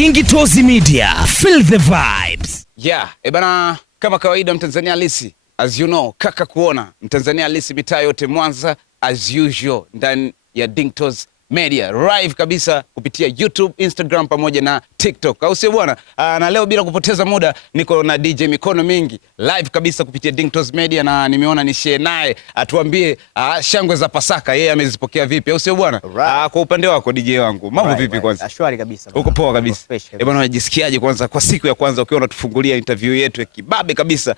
Dingi Media, feel the vibes. Yeah, bana, kama kawaida Mtanzania halisi, as you know, kaka kuona Mtanzania halisi mitaa yote Mwanza as usual ndani ya Dingi Media live kabisa kupitia YouTube, Instagram pamoja na TikTok. Au sio bwana? Na leo bila kupoteza muda niko na DJ Mikono Mingi live kabisa kupitia Dingi Media, na nimeona ni share naye atuambie shangwe za Pasaka yeye amezipokea vipi, au sio bwana? Kwa upande wako DJ wangu, mambo vipi kwanza? Shwari kabisa. Uko poa kabisa. Bwana, unajisikiaje kwanza kwa siku ya kwanza ukiwa unatufungulia interview yetu ya kibabe kabisa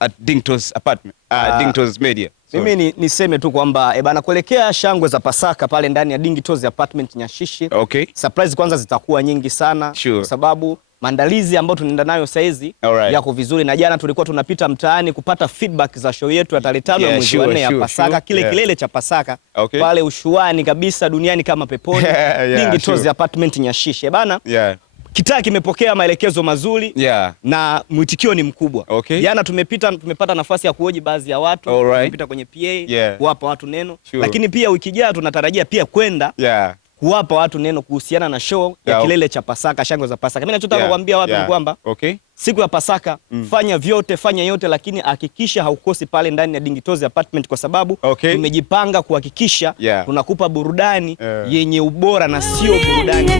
at Dingi Apartment, Dingi Media? Mimi niseme tu kwamba bana, kuelekea shangwe za Pasaka pale ndani ya Dingi Apartment Nyashishi. Okay. Surprise kwanza zitakuwa nyingi sana, sure, kwa sababu maandalizi ambayo tunaenda nayo saizi yako vizuri, na jana tulikuwa tunapita mtaani kupata feedback za show yetu ya tarehe 5 ya mwezi wa 4 ya Pasaka, kilele cha Pasaka pale ushuani kabisa, duniani kama peponi. Dingi Apartment Nyashishi bana. Kitaa kimepokea maelekezo mazuri na mwitikio ni mkubwa. Jana tumepata nafasi ya kuhoji baadhi ya watu, tumepita kwenye PA kuwapa watu neno, lakini pia wiki ijayo tunatarajia pia kwenda kuwapa watu neno kuhusiana na show ya kilele cha Pasaka, shangwe za Pasaka. Mimi nachotaka kuambia watu ni kwamba siku ya Pasaka fanya yote, lakini hakikisha haukosi pale ndani ya Dingi Apartment, kwa sababu tumejipanga kuhakikisha tunakupa burudani yenye ubora na sio burudani